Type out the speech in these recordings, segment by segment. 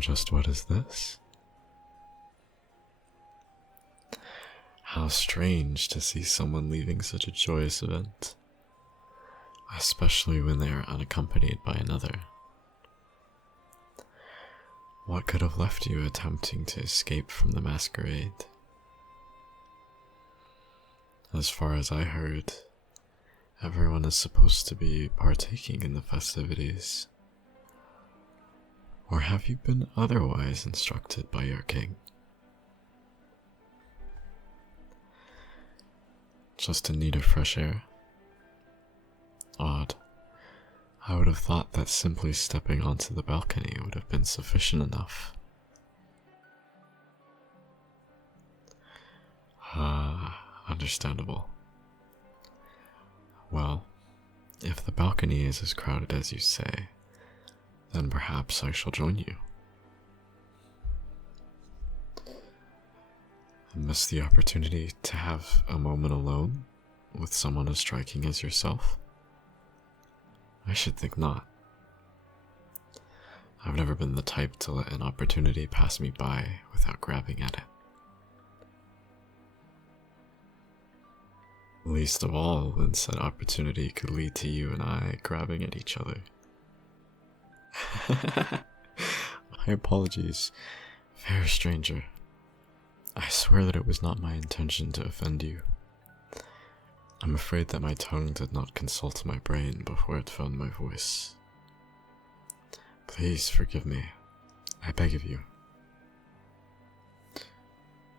just what is this? How strange to see someone leaving such a joyous event, especially when they are unaccompanied by another. What could have left you attempting to escape from the masquerade? As far as I heard, everyone is supposed to be partaking in the festivities. Or have you been otherwise instructed by your king? Just in need of fresh air? Odd. I would have thought that simply stepping onto the balcony would have been sufficient enough. Understandable. Well, if the balcony is as crowded as you say, then perhaps I shall join you. I miss the opportunity to have a moment alone with someone as striking as yourself? I should think not. I've never been the type to let an opportunity pass me by without grabbing at it. Least of all when said opportunity could lead to you and I grabbing at each other. My apologies, fair stranger. I swear that it was not my intention to offend you. I'm afraid that my tongue did not consult my brain before it found my voice. Please forgive me. I beg of you.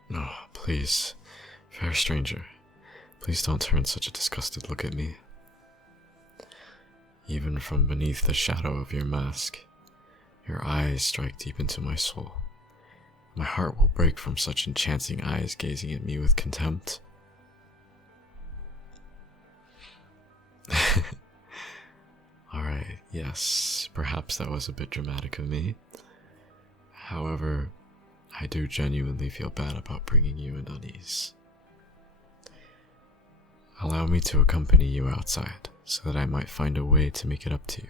No, please, fair stranger, please don't turn such a disgusted look at me. Even from beneath the shadow of your mask, your eyes strike deep into my soul. My heart will break from such enchanting eyes gazing at me with contempt. Alright, yes, perhaps that was a bit dramatic of me. However, I do genuinely feel bad about bringing you in unease. Allow me to accompany you outside, so that I might find a way to make it up to you.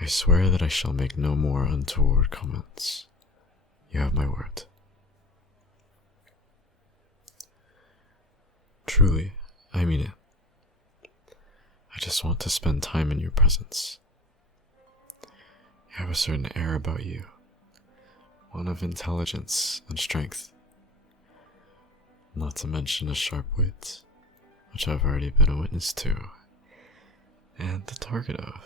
I swear that I shall make no more untoward comments. You have my word. Truly, I mean it. I just want to spend time in your presence. You have a certain air about you, one of intelligence and strength. Not to mention a sharp wit, which I've already been a witness to, and the target of.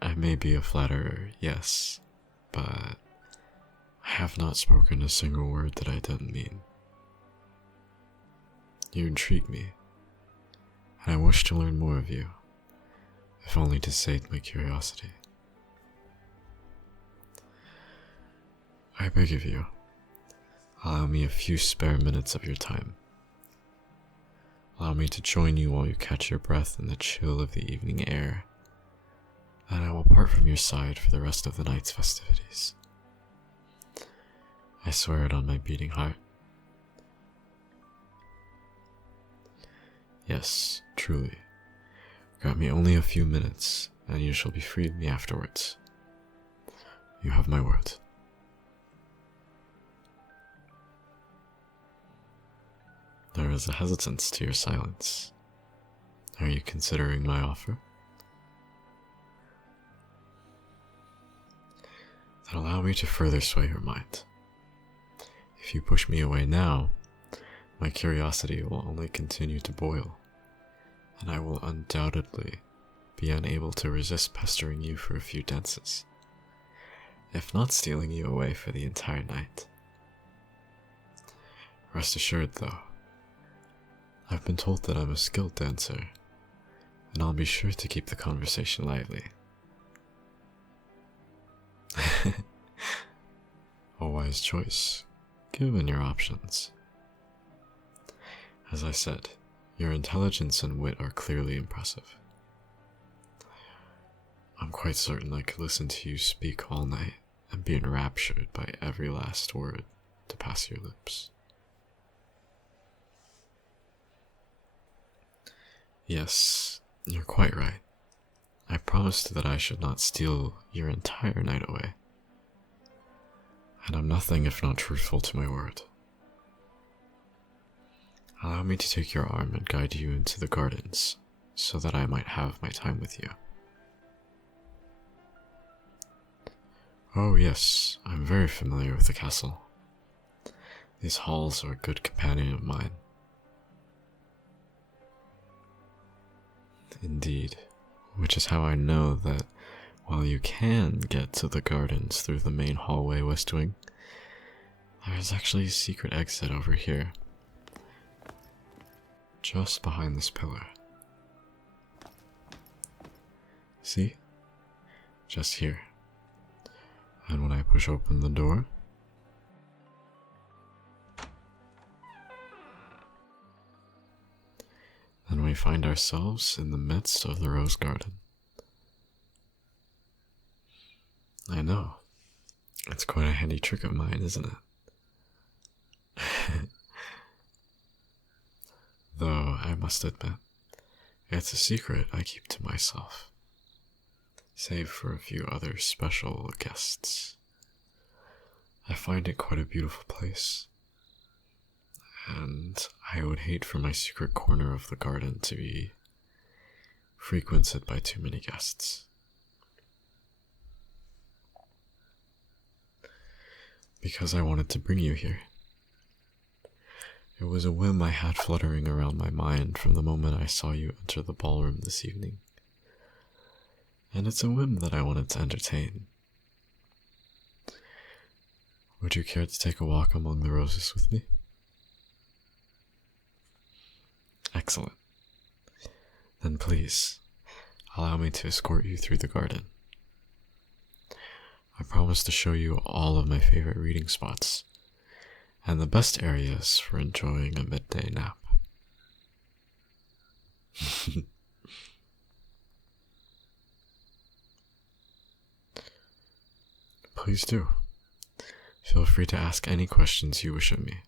I may be a flatterer, yes, but I have not spoken a single word that I didn't mean. You intrigue me, and I wish to learn more of you, if only to sate my curiosity. I beg of you, allow me a few spare minutes of your time. Allow me to join you while you catch your breath in the chill of the evening air. Then I will part from your side for the rest of the night's festivities. I swear it on my beating heart. Yes, truly. Grant me only a few minutes, and you shall be free of me afterwards. You have my word. There is a hesitance to your silence. Are you considering my offer? Then allow me to further sway your mind. If you push me away now, my curiosity will only continue to boil, and I will undoubtedly be unable to resist pestering you for a few dances, if not stealing you away for the entire night. Rest assured, though, I've been told that I'm a skilled dancer, and I'll be sure to keep the conversation lively. A wise choice, given your options. As I said, your intelligence and wit are clearly impressive. I'm quite certain I could listen to you speak all night and be enraptured by every last word to pass your lips. Yes, you're quite right. I promised that I should not steal your entire night away. And I'm nothing if not truthful to my word. Allow me to take your arm and guide you into the gardens, so that I might have my time with you. Oh yes, I'm very familiar with the castle. These halls are a good companion of mine. Indeed, which is how I know that while you can get to the gardens through the main hallway west wing, there is actually a secret exit over here, just behind this pillar. See? Just here. And when I push open the door, then we find ourselves in the midst of the rose garden. I know. It's quite a handy trick of mine, isn't it? Though, I must admit, it's a secret I keep to myself, save for a few other special guests. I find it quite a beautiful place, and I would hate for my secret corner of the garden to be frequented by too many guests. Because I wanted to bring you here. It was a whim I had fluttering around my mind from the moment I saw you enter the ballroom this evening. And it's a whim that I wanted to entertain. Would you care to take a walk among the roses with me? Excellent. Then please, allow me to escort you through the garden. I promise to show you all of my favorite reading spots, and the best areas for enjoying a midday nap. Please do. Feel free to ask any questions you wish of me.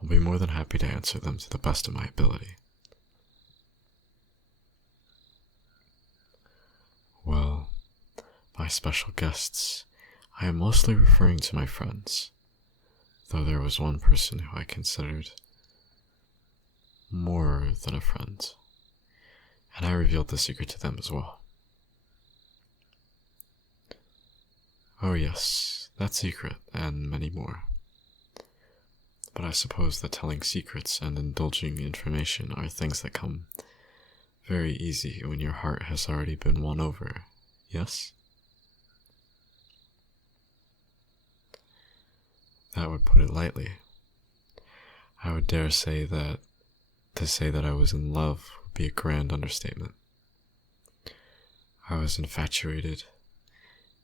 I'll be more than happy to answer them to the best of my ability. Well, by special guests, I am mostly referring to my friends, though there was one person who I considered more than a friend, and I revealed the secret to them as well. Oh yes, that secret and many more. But I suppose that telling secrets and indulging information are things that come very easy when your heart has already been won over, yes? That would put it lightly. I would dare say that to say that I was in love would be a grand understatement. I was infatuated,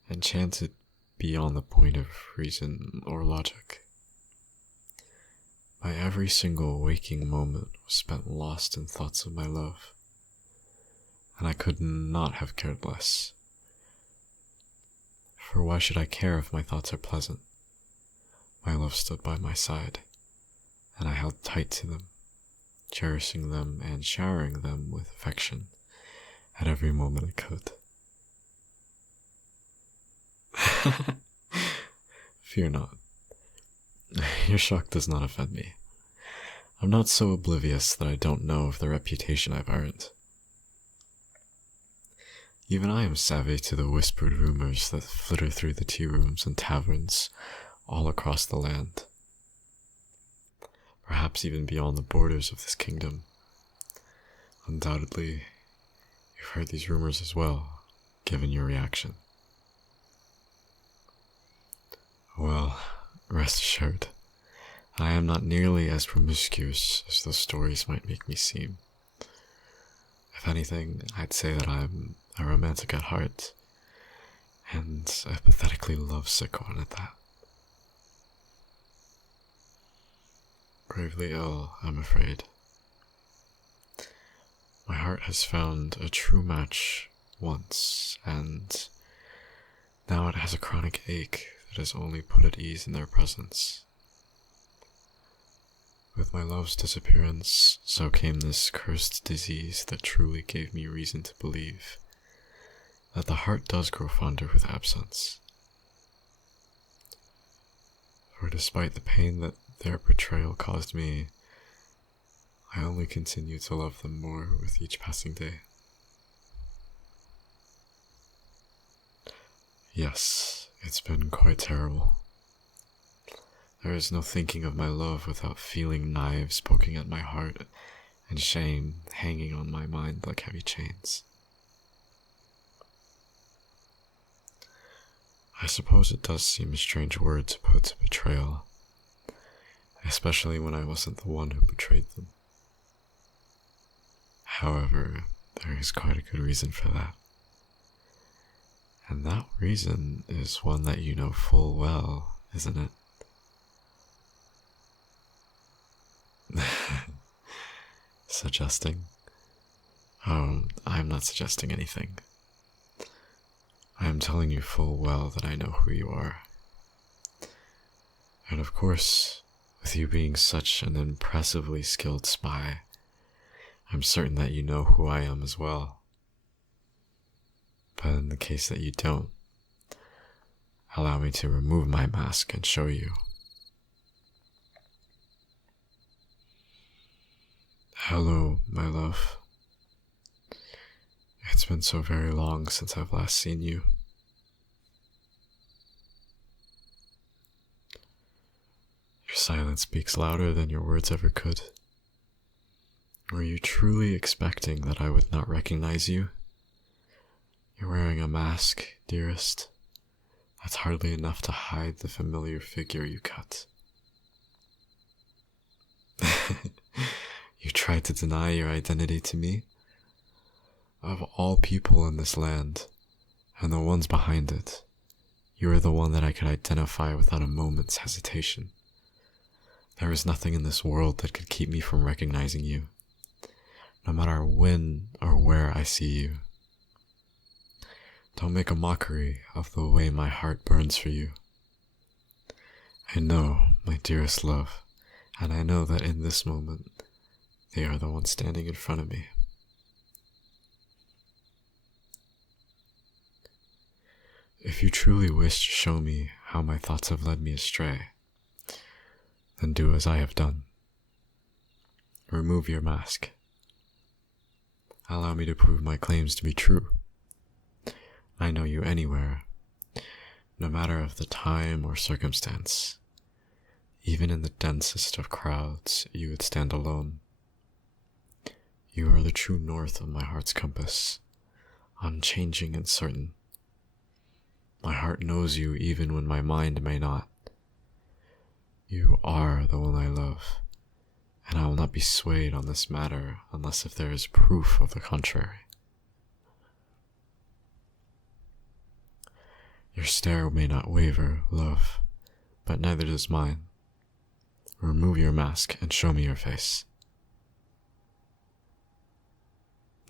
enchanted beyond the point of reason or logic. My every single waking moment was spent lost in thoughts of my love, and I could not have cared less. For why should I care if my thoughts are pleasant? My love stood by my side, and I held tight to them, cherishing them and showering them with affection at every moment I could. Fear not. Your shock does not offend me. I'm not so oblivious that I don't know of the reputation I've earned. Even I am savvy to the whispered rumors that flitter through the tea rooms and taverns all across the land. Perhaps even beyond the borders of this kingdom. Undoubtedly, you've heard these rumors as well, given your reaction. Well, rest assured, I am not nearly as promiscuous as those stories might make me seem. If anything, I'd say that I'm a romantic at heart, and a pathetically lovesick one at that. Gravely ill, I'm afraid. My heart has found a true match once, and now it has a chronic ache that is only put at ease in their presence. With my love's disappearance, so came this cursed disease that truly gave me reason to believe that the heart does grow fonder with absence. For despite the pain that their betrayal caused me, I only continue to love them more with each passing day. Yes, it's been quite terrible. There is no thinking of my love without feeling knives poking at my heart and shame hanging on my mind like heavy chains. I suppose it does seem a strange word to put to betrayal, especially when I wasn't the one who betrayed them. However, there is quite a good reason for that. And that reason is one that you know full well, isn't it? Suggesting? Oh, I'm not suggesting anything. I am telling you full well that I know who you are. And of course, with you being such an impressively skilled spy, I'm certain that you know who I am as well. But in the case that you don't, allow me to remove my mask and show you. Hello, my love. It's been so very long since I've last seen you. Your silence speaks louder than your words ever could. Were you truly expecting that I would not recognize you? You're wearing a mask, dearest. That's hardly enough to hide the familiar figure you cut. You tried to deny your identity to me? Of all people in this land, and the ones behind it, you are the one that I could identify without a moment's hesitation. There is nothing in this world that could keep me from recognizing you, no matter when or where I see you. Don't make a mockery of the way my heart burns for you. I know, my dearest love, and I know that in this moment, they are the ones standing in front of me. If you truly wish to show me how my thoughts have led me astray, then do as I have done. Remove your mask. Allow me to prove my claims to be true. I know you anywhere, no matter of the time or circumstance. Even in the densest of crowds, you would stand alone. You are the true north of my heart's compass, unchanging and certain. My heart knows you even when my mind may not. You are the one I love, and I will not be swayed on this matter unless if there is proof of the contrary. Your stare may not waver, love, but neither does mine. Remove your mask and show me your face.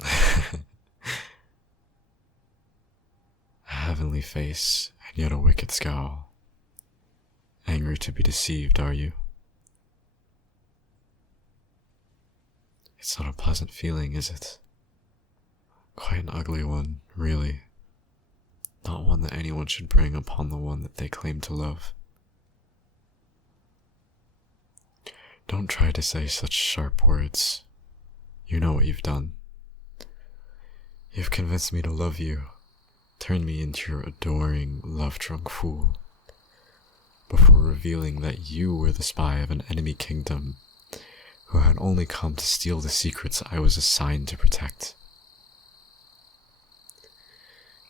A heavenly face, and yet a wicked scowl. Angry to be deceived, are you? It's not a pleasant feeling, is it? Quite an ugly one, really. Not one that anyone should bring upon the one that they claim to love. Don't try to say such sharp words. You know what you've done. You've convinced me to love you, turned me into your adoring, love-drunk fool, before revealing that you were the spy of an enemy kingdom who had only come to steal the secrets I was assigned to protect.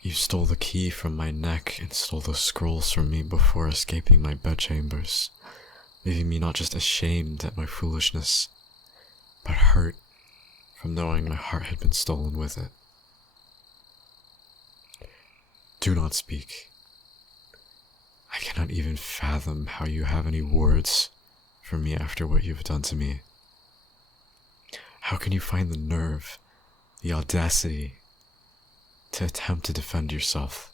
You stole the key from my neck and stole the scrolls from me before escaping my bedchambers, leaving me not just ashamed at my foolishness, but hurt from knowing my heart had been stolen with it. Do not speak. I cannot even fathom how you have any words for me after what you've done to me. How can you find the nerve, the audacity, to attempt to defend yourself?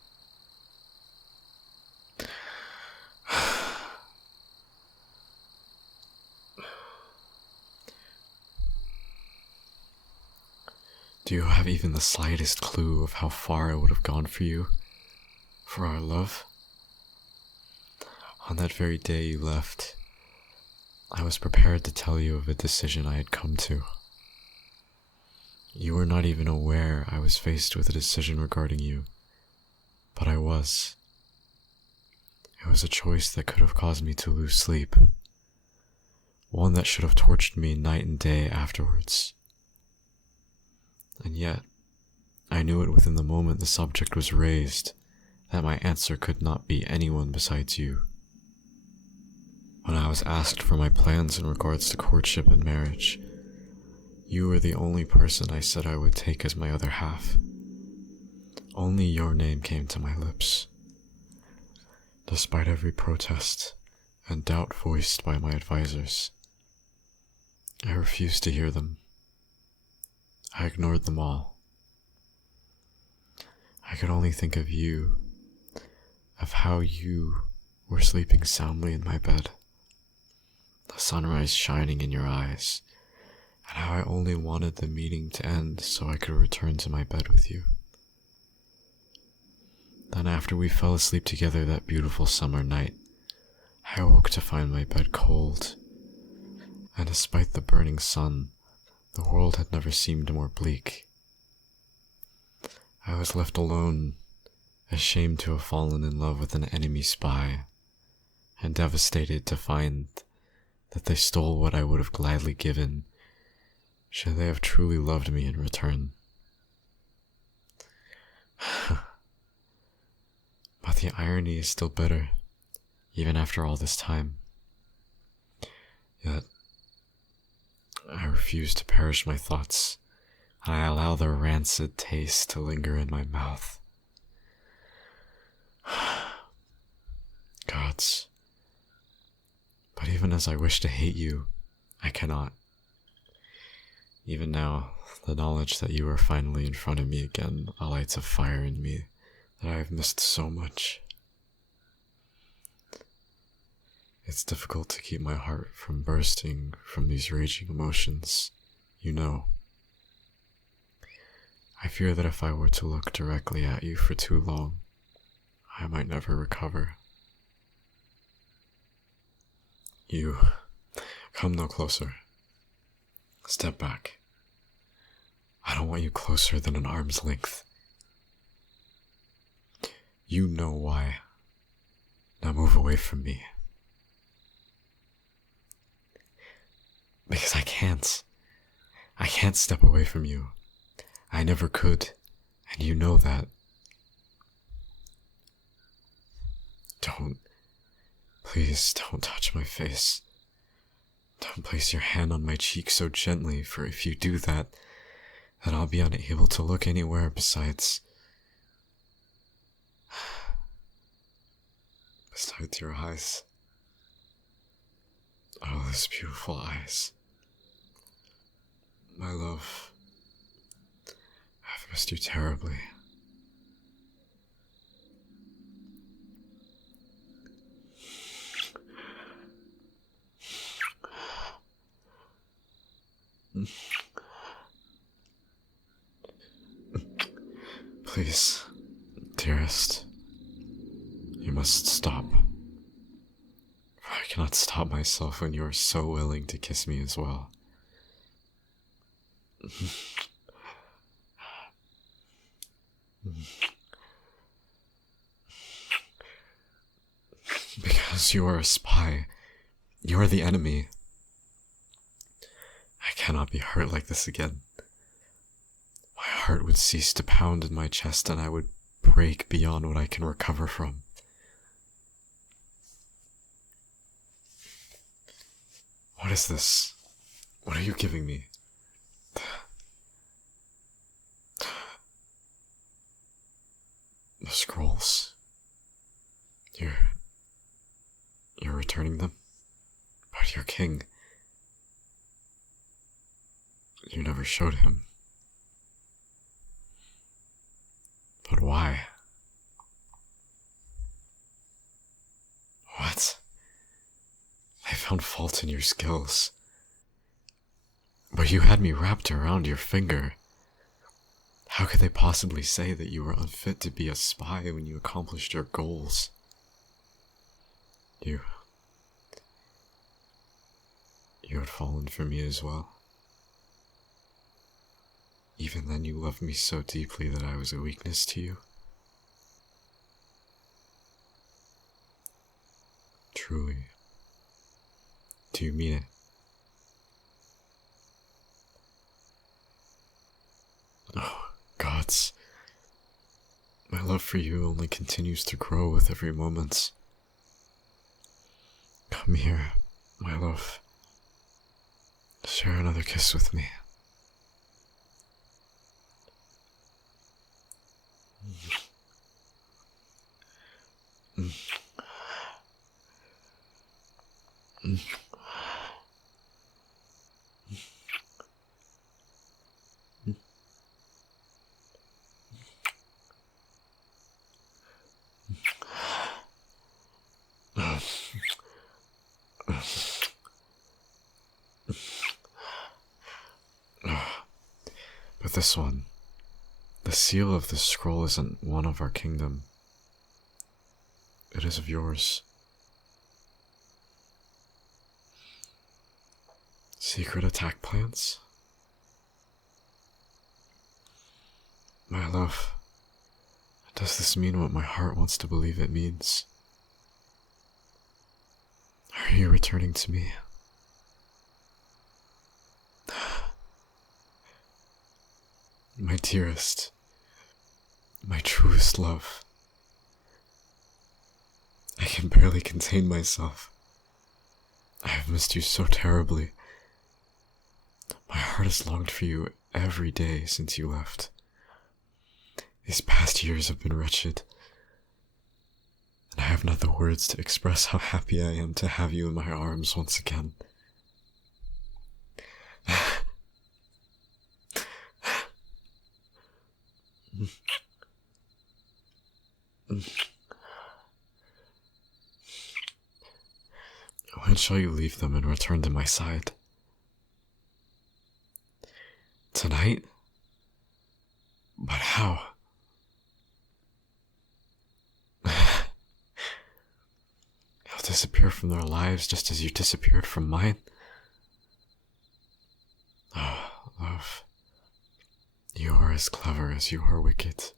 Do you have even the slightest clue of how far I would have gone for you? For our love? On that very day you left, I was prepared to tell you of a decision I had come to. You were not even aware I was faced with a decision regarding you, but I was. It was a choice that could have caused me to lose sleep, one that should have tortured me night and day afterwards. And yet, I knew it within the moment the subject was raised, that my answer could not be anyone besides you. When I was asked for my plans in regards to courtship and marriage, you were the only person I said I would take as my other half. Only your name came to my lips. Despite every protest and doubt voiced by my advisors, I refused to hear them. I ignored them all. I could only think of you, of how you were sleeping soundly in my bed, the sunrise shining in your eyes, and how I only wanted the meeting to end so I could return to my bed with you. Then after we fell asleep together that beautiful summer night, I awoke to find my bed cold, and despite the burning sun, the world had never seemed more bleak. I was left alone, ashamed to have fallen in love with an enemy spy, and devastated to find that they stole what I would have gladly given should they have truly loved me in return. But the irony is still bitter, even after all this time. Yet, I refuse to perish my thoughts, and I allow their rancid taste to linger in my mouth. Gods. But even as I wish to hate you, I cannot. Even now, the knowledge that you are finally in front of me again alights a fire in me that I have missed so much. It's difficult to keep my heart from bursting from these raging emotions, you know. I fear that if I were to look directly at you for too long, I might never recover. You, come no closer. Step back. I don't want you closer than an arm's length. You know why. Now move away from me. Because I can't. I can't step away from you. I never could, and you know that. Please don't touch my face. Don't place your hand on my cheek so gently, for if you do that, then I'll be unable to look anywhere besides your eyes. Oh, those beautiful eyes. My love, I've missed you terribly. Please, dearest, you must stop. I cannot stop myself when you are so willing to kiss me as well. Because you are a spy. You are the enemy. I cannot be hurt like this again. My heart would cease to pound in my chest and I would break beyond what I can recover from. What is this? What are you giving me? The scrolls. You're returning them? But your king. You never showed him. But why? What? I found fault in your skills. But you had me wrapped around your finger. How could they possibly say that you were unfit to be a spy when you accomplished your goals? You had fallen for me as well. Even then, you loved me so deeply that I was a weakness to you. Truly. Do you mean it? Oh, gods. My love for you only continues to grow with every moment. Come here, my love. Share another kiss with me. But this one, the seal of this scroll isn't one of our kingdom. It is of yours. Secret attack plans? My love, does this mean what my heart wants to believe it means? Are you returning to me? My dearest, my truest love. I can barely contain myself. I have missed you so terribly. My heart has longed for you every day since you left. These past years have been wretched, and I have not the words to express how happy I am to have you in my arms once again. When shall you leave them and return to my side? Tonight? But how? You'll disappear from their lives just as you disappeared from mine? Oh, love. You are as clever as you are wicked.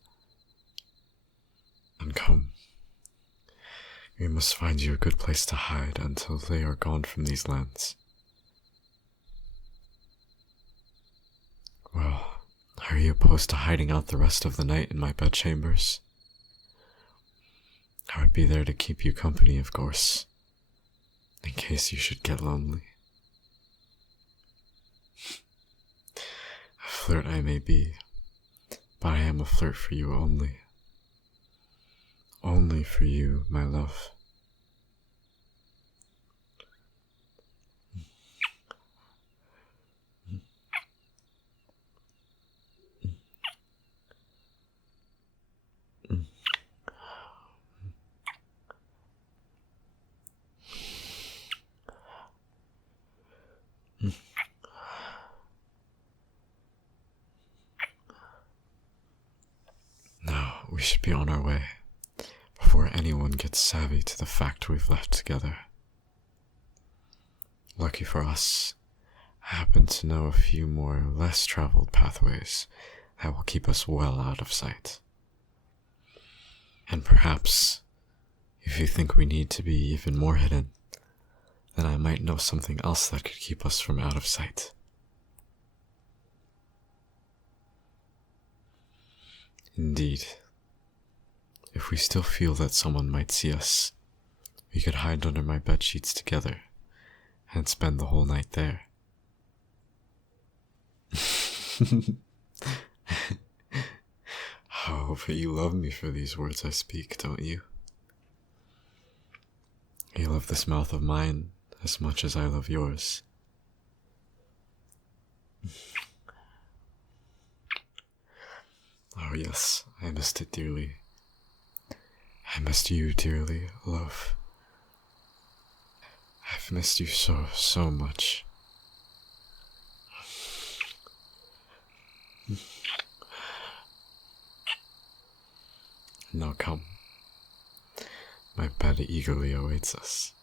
And come. We must find you a good place to hide until they are gone from these lands. Well, are you opposed to hiding out the rest of the night in my bedchambers? I would be there to keep you company, of course, in case you should get lonely. A flirt I may be, but I am a flirt for you only. Only for you, my love. Now, we should be on our way before anyone gets savvy to the fact we've left together. Lucky for us, I happen to know a few more less traveled pathways that will keep us well out of sight. And perhaps, if you think we need to be even more hidden, then I might know something else that could keep us from out of sight. Indeed, if we still feel that someone might see us, we could hide under my bedsheets together and spend the whole night there. Oh, but you love me for these words I speak, don't you? You love this mouth of mine as much as I love yours. Oh yes, I missed it dearly. I missed you dearly, love. I've missed you so much. Now come. My bed eagerly awaits us.